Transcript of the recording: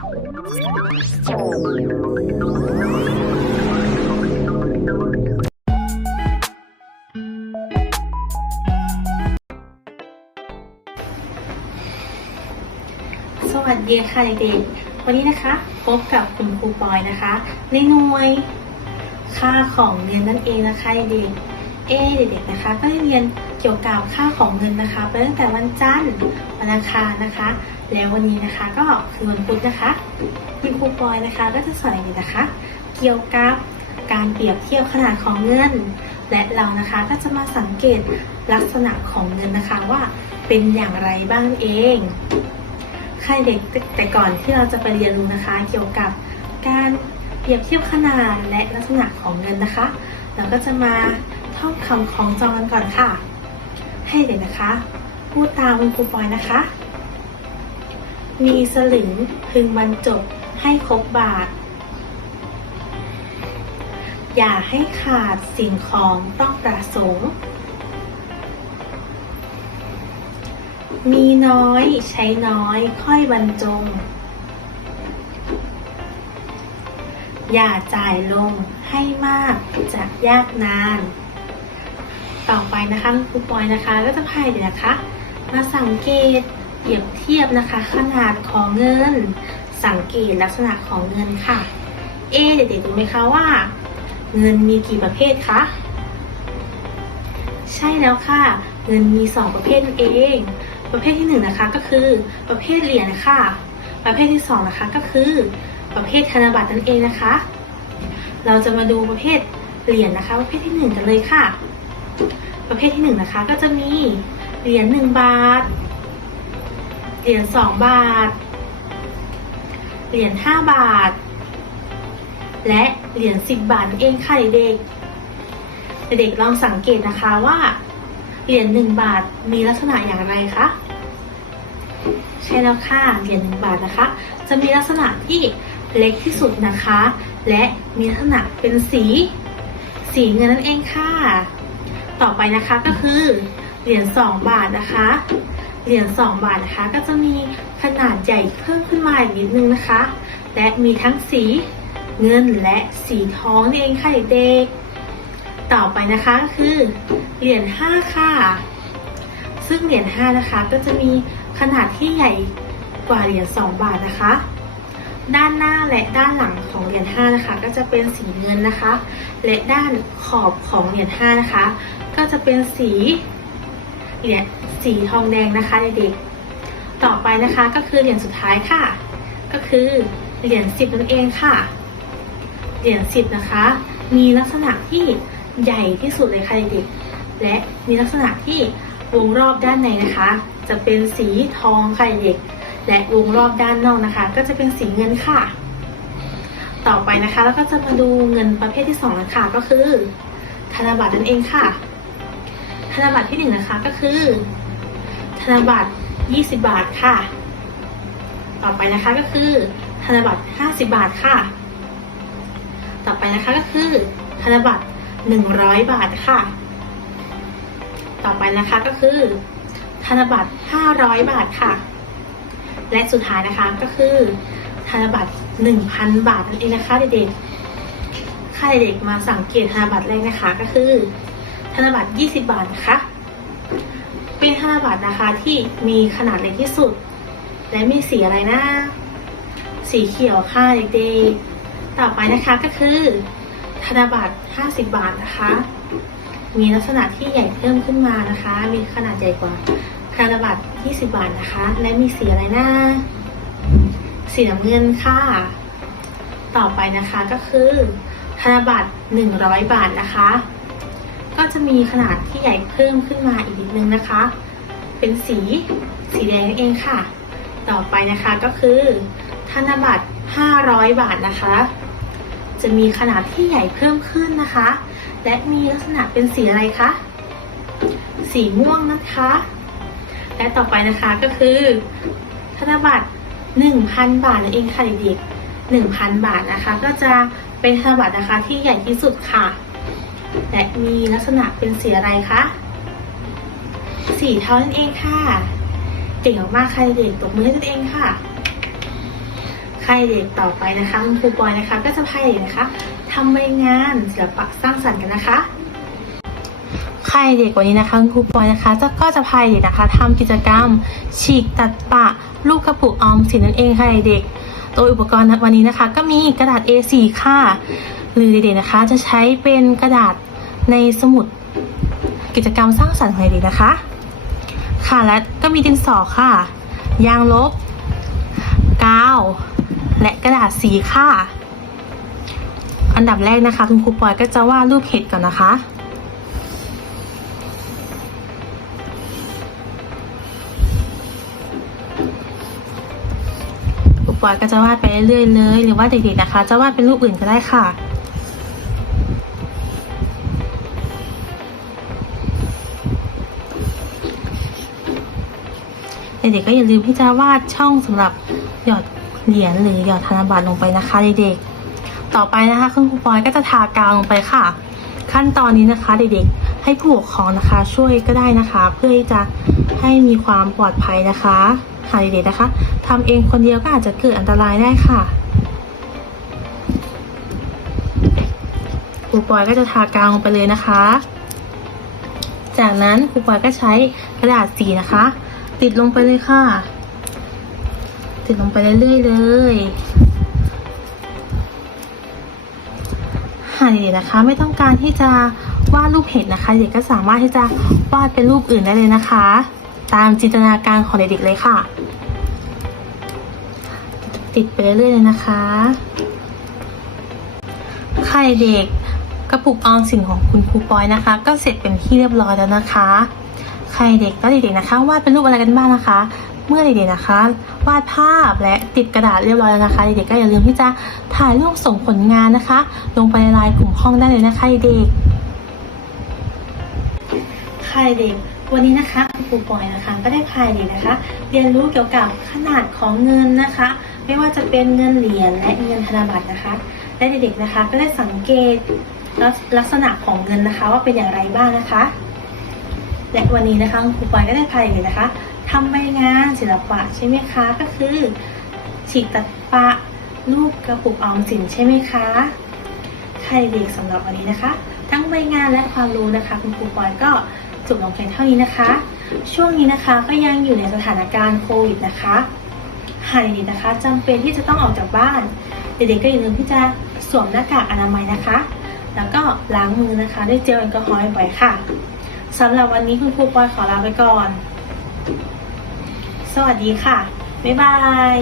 สวัสดีค่ะเด็กๆ วันนี้นะคะพบกับคุณครูปอยนะคะ ในหน่วยค่าของเงินนั่นเองนะคะเด็กๆเอเด็กๆนะคะก็ได้เรียนเกี่ยวกับค่าของเงินนะคะไปตั้งแต่วันจันทร์วันอังคารนะคะ แล้ววันนี้นะคะก็คือวันพุธนะคะคุณครูปอยนะคะก็จะสอนนะคะ เกี่ยวกับการเปรียบเทียบขนาดของเงิน และเรานะคะก็จะมาสังเกตลักษณะของเงินนะคะว่าเป็นอย่างไรบ้างเองค่ะเด็กแต่ก่อนที่เราจะไปเรียนรู้นะคะ เกี่ยวกับการเปรียบเทียบขนาดและลักษณะของเงินนะคะ เราก็จะมาท่องคำของจองกันก่อนค่ะ ให้เด็กนะคะ พูดตามคุณครูปอยนะคะ มีสลึงพึงบรรจบให้ครบบาท อย่าให้ขาดสิ่งของต้องประสงค์ มีน้อยใช้น้อยค่อยบรรจง อย่าจ่ายลงให้มากจะยากนาน ต่อไปนะคะครูปอยนะคะ ก็จะพายเดี๋ยวนะคะ มาสังเกต เปรียบเทียบนะคะ ขนาดของเงิน สังเกตลักษณะของเงินค่ะ เอเด็กๆรู้ไหมคะว่า เงินมีกี่ประเภทคะ ใช่แล้วค่ะ เงินมีสองประเภทเอง ประเภทที่หนึ่งนะคะก็คือประเภทเหรียญค่ะ ประเภทที่สองนะคะก็คือ ประเภทธนบัตรนั่นเองนะคะ เราจะมาดูประเภทเหรียญนะคะ ประเภทที่หนึ่งกันเลยค่ะ ประเภทที่หนึ่งนะคะก็จะมีเหรียญหนึ่งบาท เหรียญสองบาท เหรียญห้าบาท และเหรียญสิบบาทนั่นเองค่ะเด็กเด็กลองสังเกตนะคะว่า เหรียญหนึ่งบาทมีลักษณะอย่างไรคะใช่แล้วค่ะเหรียญหนึ่งบาทนะคะ จะมีลักษณะที่เล็กที่สุดนะคะ และมีลักษณะเป็นสี สีเงินนั่นเองค่ะ ต่อไปนะคะก็คือเหรียญสองบาทนะคะ เหรียญสองบาทนะคะ ก็จะมีขนาดใหญ่เพิ่มขึ้นมาอีกนิดนึงนะคะ และมีทั้งสีเงินและสีทองนั่เองค่ะเด็กๆต่อไปนะคะก็คือเหรียญห้าค่ะ ซึ่งเหรียญห้านะคะก็จะมีขนาดที่ใหญ่กว่าเหรียญสองบาทนะคะ ด้านหน้าและด้านหลังของเหรียญห้านะคะ ก็จะเป็นสีเงินนะคะ และด้านขอบของเหรียญห้านะคะ ก็จะเป็นสี เหรียญสีทองแดงนะคะเด็กๆต่อไปนะคะก็คือเหรียญสุดท้ายค่ะ ก็คือเหรียญสิบนั่นเองค่ะ เหรียญสิบนะคะ มีลักษณะที่ใหญ่ที่สุดเลยค่ะเด็กๆและมีลักษณะที่วงรอบด้านในนะคะ จะเป็นสีทองค่ะเด็กและวงรอบด้านนอกนะคะ ก็จะเป็นสีเงินค่ะ ต่อไปนะคะ แล้วก็จะมาดูเงินประเภทที่สองนะคะก็คือธนบัตรนั่นเองค่ะ ธนบัตรที่หนึ่งนะคะก็คือ ธนบัตร20บาทค่ะ ต่อไปนะคะก็คือ ธนบัตร50บาทค่ะ ต่อไปนะคะก็คือ ธนบัตร100บาทค่ะ ต่อไปนะคะก็คือ ธนบัตร500บาทค่ะ และสุดท้ายนะคะก็คือ ธนบัตร1,000บาทนั่นเองนะคะเด็กๆค่าเด็กๆมาสังเกตธนบัตรแรกนะคะก็คือ ธนบัตร 20 บาทนะคะเป็นธนบัตรนะคะที่มีขนาดเล็กที่สุด และมีสีอะไรนะ สีเขียวค่ะเด็กๆต่อไปนะคะก็คือ ธนบัตร 50 บาทนะคะ มีลักษณะที่ใหญ่เพิ่มขึ้นมานะคะ มีขนาดใหญ่กว่าธนบัตร 20 บาทนะคะ และมีสีอะไรนะสีน้ำเงินค่ะ ต่อไปนะคะก็คือธนบัตร 100 บาทนะคะ จะมีขนาดที่ใหญ่เพิ่มขึ้นมาอีกนิดนึงนะคะ เป็นสีสีแดงนั่นเองค่ะ ต่อไปนะคะก็คือธนบัตร 500 บาทนะคะ จะมีขนาดที่ใหญ่เพิ่มขึ้นนะคะ และมีลักษณะเป็นสีอะไรคะ สีม่วงนะคะ และต่อไปนะคะก็คือ ธนบัตร 1,000 บาทนั่นเองค่ะเด็กๆ1,000 บาทนะคะ ก็จะเป็นธนบัตรนะคะที่ใหญ่ที่สุดค่ะ และมีลักษณะเป็นสีอะไรคะ สีเทานั่นเองค่ะ เก่งมากๆค่ะเด็กตบมือให้ตัวเองค่ะค่ายเด็กต่อไปนะคะคุณครูปอยนะคะ ก็จะพาเด็กนะคะทำใบงานศิลปะสร้างสรรค์กันนะคะค่ายเด็กวันนี้นะคะคุณครูปอยนะคะจะก็จะพาเด็กนะคะทำกิจกรรม ฉีกตัดปะลูกกระปุกออมสินนั่นเองค่ะเด็กโดยอุปกรณ์วันนี้นะคะ ก็มีกระดาษ A4 ค่ะ หรือเด็กๆนะคะ จะใช้เป็นกระดาษในสมุดกิจกรรมสร้างสรรค์ของเด็กๆนะคะ ค่ะและก็มีดินสอค่ะ ยางลบ กาว และกระดาษสีค่ะ อันดับแรกนะคะ คุณครูปอยก็จะวาดรูปเห็ดก่อนนะคะครูปอยก็จะวาดไปเรื่อยๆเลยหรือว่าเด็กๆนะคะ จะวาดเป็นรูปอื่นก็ได้ค่ะ เด็กๆก็อย่าลืมที่จะวาดช่องสำหรับหยอดเหรียญหรือหยอดธนบัตรลงไปนะคะเด็กๆต่อไปนะคะคุณครูปอยก็จะทากาวลงไปค่ะ ขั้นตอนนี้นะคะเด็กๆให้ผู้ปกครองนะคะ ช่วยก็ได้นะคะ เพื่อที่จะให้มีความปลอดภัยนะคะค่ะเด็กๆนะคะทำเองคนเดียวก็อาจจะเกิดอันตรายได้ค่ะครูปอยก็จะทากาวลงไปเลยนะคะ จากนั้นครูปอยก็ใช้กระดาษสีนะคะ ติดลงไปเลยค่ะ ติดลงไปเรื่อยๆเลยหาเด็กๆนะคะ ไม่ต้องการที่จะวาดรูปเห็ดนะคะ เด็กก็สามารถที่จะวาดเป็นรูปอื่นได้เลยนะคะ ตามจินตนาการของเด็กๆเลยค่ะ ติดไปเรื่อยๆเลยนะคะค่ะเด็กกระปุกออมสินของคุณครูปอยนะคะ ก็เสร็จเป็นที่เรียบร้อยแล้วนะคะ ใครเด็กก็เด็กๆนะคะ วาดเป็นรูปอะไรกันบ้างนะคะ เมื่อเด็กๆนะคะ วาดภาพและติดกระดาษเรียบร้อยแล้วนะคะ เด็กๆก็อย่าลืมที่จะถ่ายรูปส่งผลงานนะคะ ลงไปในไลน์กลุ่มห้องได้เลยนะคะเด็กๆค่ะเด็กวันนี้นะคะครูปอยนะคะก็ได้พาเด็กนะคะ เรียนรู้เกี่ยวกับขนาดของเงินนะคะ ไม่ว่าจะเป็นเงินเหรียญและเงินธนบัตรนะคะ และเด็กๆนะคะก็ได้สังเกตลักษณะของเงินนะคะว่าเป็นอย่างไรบ้างนะคะ และวันนี้นะคะคุณครูปอยก็ได้พาเด็กนะคะทำใบงานศิลปะใช่ไหมคะ ก็คือฉีกตัดปะรูปกระปุกออมสินใช่ไหมคะใครเด็กสำหรับวันนี้นะคะ ทั้งใบงานและความรู้นะคะคุณครูปอยก็จบลงเพียงเท่านี้นะคะ ช่วงนี้นะคะก็ยังอยู่ในสถานการณ์โควิดนะคะหากเด็กๆนะคะจำเป็นที่จะต้องออกจากบ้าน เด็กๆก็อย่าลืมที่จะสวมหน้ากากอนามัยนะคะ แล้วก็ล้างมือนะคะด้วยเจลแอลกอฮอล์บ่อยค่ะ สำหรับวันนี้คุณครูปอยขอลาไปก่อน สวัสดีค่ะ บ๊ายบาย